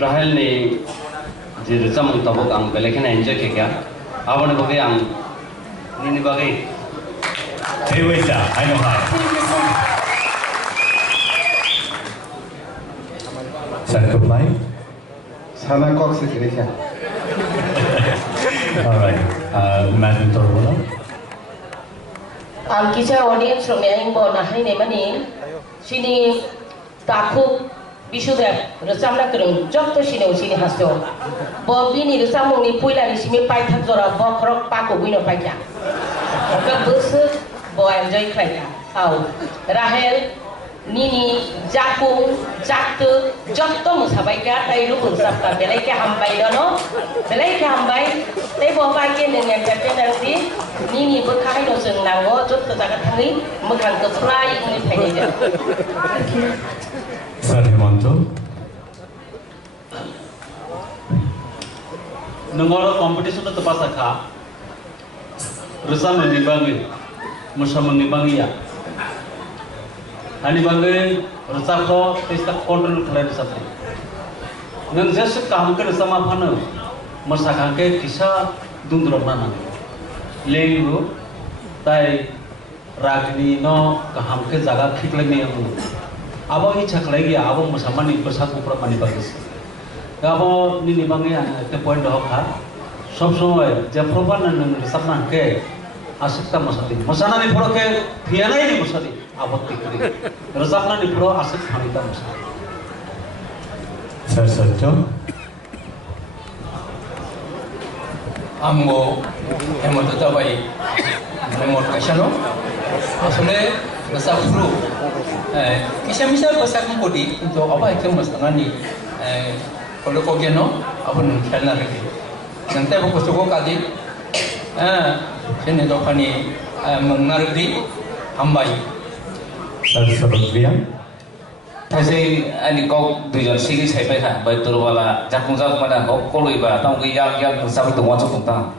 Rahel ni jadi zaman tabuk ang belekan enjoy kaya, awan bagai ang ini bagai. Hey, wait a I know how. Sana comply? Sana kok sekiranya. Alright, Madam Torbola. Kisah audience from yang bona hari ni mana sini takut bisudah resam nak kerung jok tu sini hasil. Bobby ni resam ni puila ni sini pai tak zora bok rok paku wino pai ya. Maka besar boy enjoy kerja. Tahu Rahel Nini Jakung Jaktu jok tu musabai ka tai lu pun sabta belai ke hambai dono belai ke hambai tai bawa ke dengan kerja nanti Nini berkait dengan senanggo jok tu jaga tangi makan ke fry ini pengen. Sir Himanto. Nengoro competition tu pas akha. Rusa mengibangi, musa mengibangi ya. Hani bangi rusa ko tista kontrol kalian sabti. Ngan jesu kaham ke rusa mapana, musa kahke kisah dundro mana. Lengu, tai ragni no kaham ke jaga khik lagi yang abang ini cak lagi abang bersama ni bersatu permani bagus. Abang ni bangi te point dah kah. Sob semua jam perempuan nang sabna ke asik tak masati. Masana ni pura ke tiada ini masati. Abang tikri. Resapna ni pura asik hanita masati. Sir Santo. Ambo hemot tabai hemot kasano. Asal masa flu. Kisah-kisah pasal kodi untuk apa itu masa ni kalau kau geno apa nak kerana lagi nanti aku suka kadi sini doa ni mengardi hambai Sir Sabadrian. Kasi ani kau tujuan sini saya pernah betul wala jakung jakung mana kau koloi ba tahu yang sampai tu macam tu tak.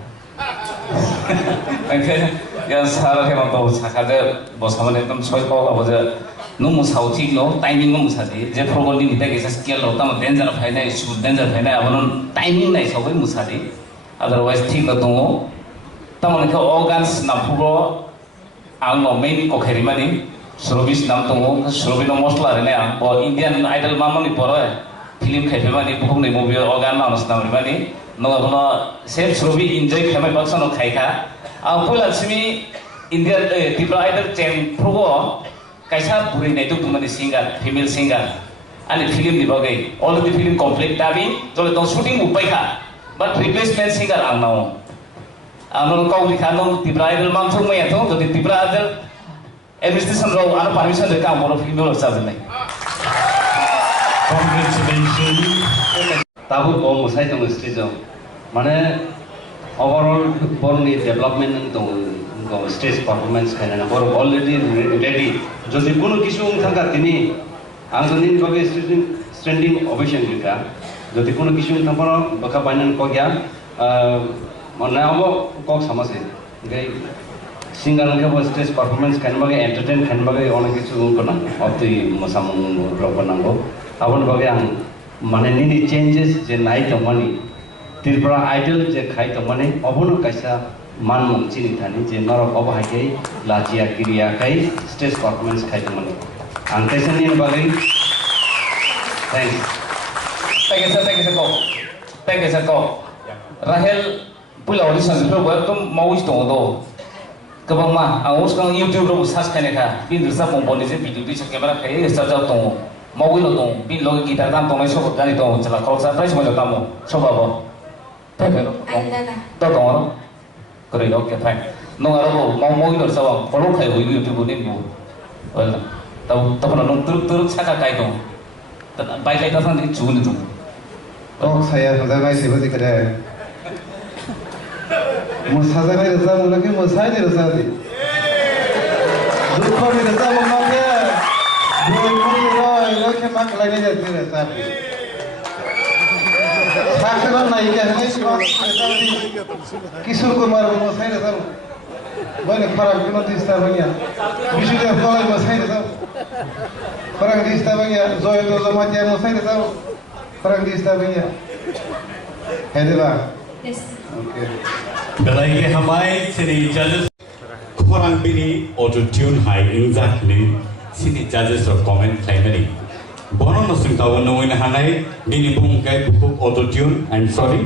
Angkat yang salah yang tahu sakada bos kamu ni tu soal kau apa je numu sautik no timing numu sadi je program ni kita kisah skill lo tamu danger file issue danger file abang timing ni sahaja musadi otherwise ठीक तो tamu ni kau organs nampu ang no main kau kiri mani Surabis nam tunggu, Surabis no mosla ni ang, po Indian Idol mama ni poro film kaya mani, bukan ni movie organ mana senang ni, no same Surabis enjoy kaya bakso no kaya ka, ang pula sini Indian Tribal Idol cem pro, kaisa puri ni tu mani singer, female singer, ane film ni bagai, all of the film complete tapi, jadi tu shooting upai ka, but replacement singer ang nau, ang kau lihat no Tribal Idol mam tu maya tu, jadi Tribal Idol administration role ada permission dari kamu orang film saja ni. Congratulations. Tahu kau musai tu mesti jauh. Mana overall born ni development tu kau stage performance kena baru already ready. Jadi pun kisah thangkat ini, angin ini bagi standing ovation juga. Jadi pun kisah thangkat baka banan kau gaya, mana awak kau sama sih. Singer ke stage performance kan bagi entertain kan bagi orang kisah kau nang, waktu masa mengurus nanggo. Awan bagi ang mana ni changes je naik temani, Tripura Idol je khai temani, abunu kaisa man mungkin thani je narok abah kai, lajia kiriya kai, stage performance khai temani. Angkai seni bagi, thanks. Thank you sir kau. Rahel pulau audition sebelum buat tu mau istong tu. Kebang mah, aku sekarang YouTube lo search kan ya, bin rusak komponi je video di kamera kayak search out tong, mau lo tong, bin lo gitar tam tong esok kali tong, celah kalau saya price mau tamu, coba apa? Tapi lo, tahu tong lo, keren oke fine. Nong arabo mau lo sawang, kalau kayak YouTube ini bu, well, tahu nong turut saka kayak tong, baik kayak tasan di June itu. কক saya 사자가이 세버지 그래 뭐 사자가이 사자 몰라게 뭐 사이드 사자디 두커미 사자 뭐게 뭐 이렇게 막 라이네 자디 사자디 사크는 나이게 하네 Kishore Kumar 뭐 사이드 사자 뭐네 파랑 그런 디스타 뭐냐 비슈데 파랑 뭐 사이드 사자 파랑 디스타 뭐냐 조이도 조마티아 뭐 사이드 사자 Perang di Istabanya. Headeba. Yes. Okay. Belai hamai sini judges kurang bini auto tune high exactly sini judges of comment primary. Bono nasung tahu nungguin hanai bini bungkai buku auto tune. I'm sorry.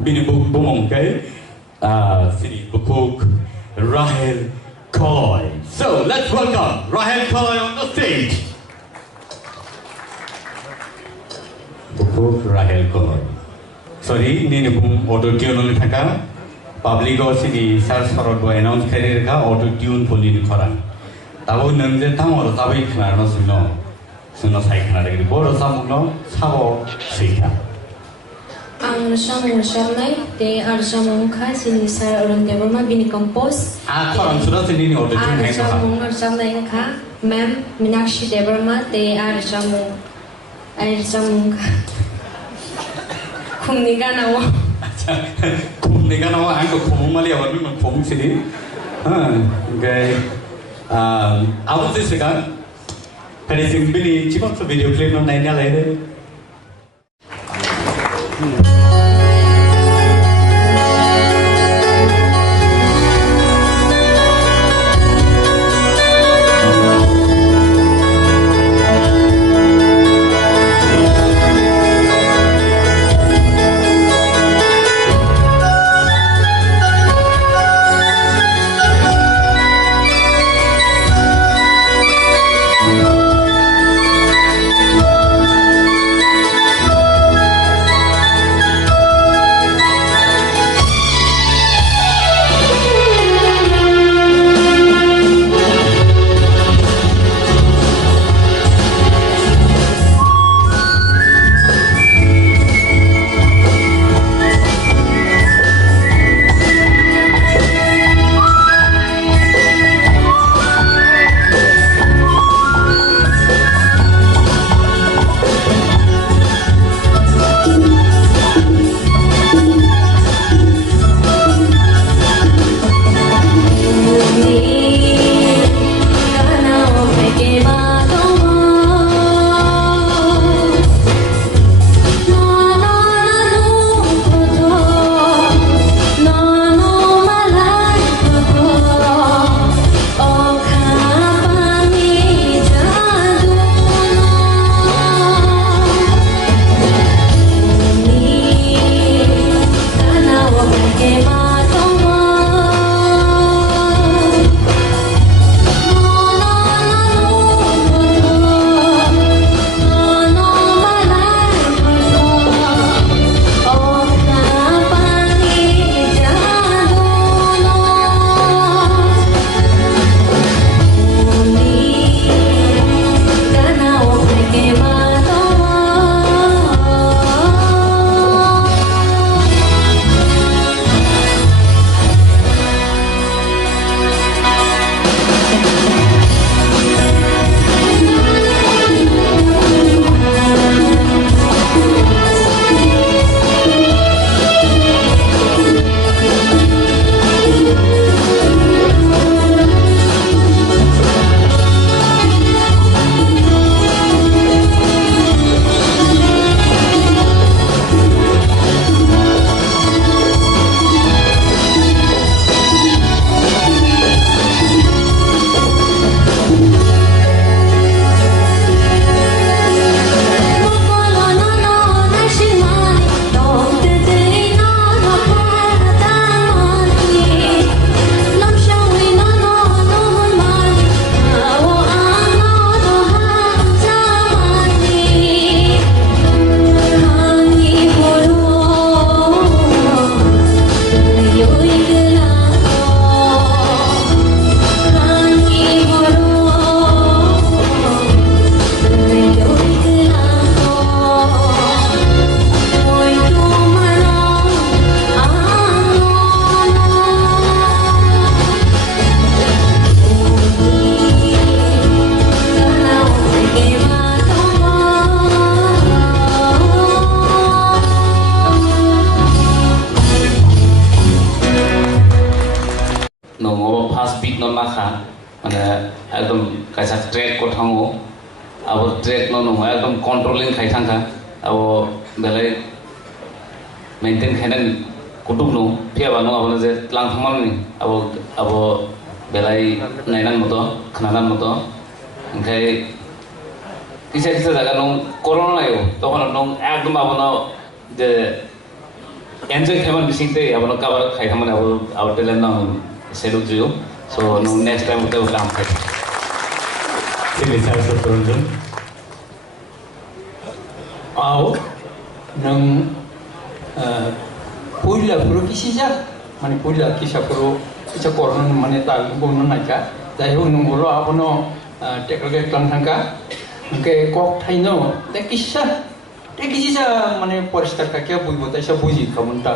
Bini buku bungkai sini buku Rahel Koloy. So let's welcome Rahel Koloy on the stage. Buku Rahel Koloy. Sorry, ini pun auto tune oleh thaka. Public sini search for do announce career ka auto tune pun ini koran. Tahu nengje tamu orang tahu ikhnar no suno sai ikhnar lagi. Bodoh samu no sabo sihya. Ang samai te samung kha sini sar orang dewa ma bini compose. Koran sudah sini ini auto tune hai samung samai kha ma'am Minakshi Devarma te samung kumniga nawa. Kumniga nawa angko kumung mali awal memang kumung sini. Okay. Awal sih sekarang. Hari sing bini cipot video klip no naiknya lagi. थांगो अब track न नङा एकदम controlling खाय थांखा अब बेलाय maintain खायना Qutub no फियाबा न अब जे लां थांमालनि अब बेलाय नायनान मतो खोनानान मतो ओंखाय किसा जायगा नों कर'ना नायो तखन नों एकदम अब जे एन्जॉय खायमान बिसिंते अब काबार खायथामन अब टेलेन्ट न सेलुट जियो सो नो नेक्स्ट टाइम उते काम खाय Sini saya seterusnya. आओ नों पुइला पुरो किसिजा माने पुइला किसा पुरो किसा करन माने ता गुबुन नायका जाय हो नों बोलो आपनो टेकल क्लां थांका ओंके कक थाइनो ते किसिजा माने परिस्कार काकिया बुइबो ताइसा बुजि कमनता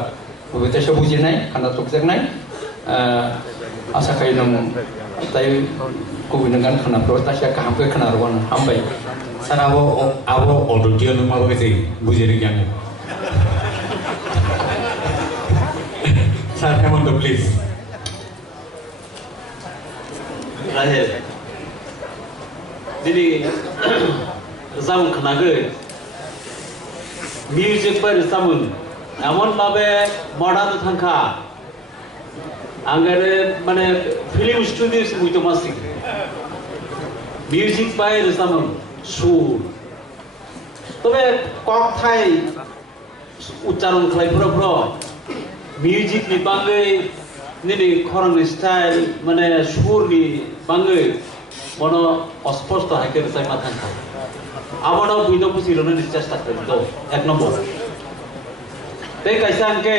बुइबो ताइसा बुजिनाय खाना तकजाकनाय आसा खाय नों ताइ गुबुन गान खानाफ्राव ताइसा गाहामखौ खोनारवान हामबाय Sana abo audio nu mau kasi bujeri yang. Sir, come on, please. Rahel. Jadi zaman kenaga music per zaman. Amon babe modern thangka. Angger mane film studio itu masih. Music per zaman. সুর তবে কথাই উচ্চারণ খাই পুরো পুরো music নি বাঙ্গै নিনি খরং style মানে সুর নি বাঙ্গै মনো অস্পষ্ট হাইকে চাই মাথান খা আবনো বুইনো বুঝিরনো চেষ্টা করি তো এক নম্বর তাই কাইসা আঙ্কে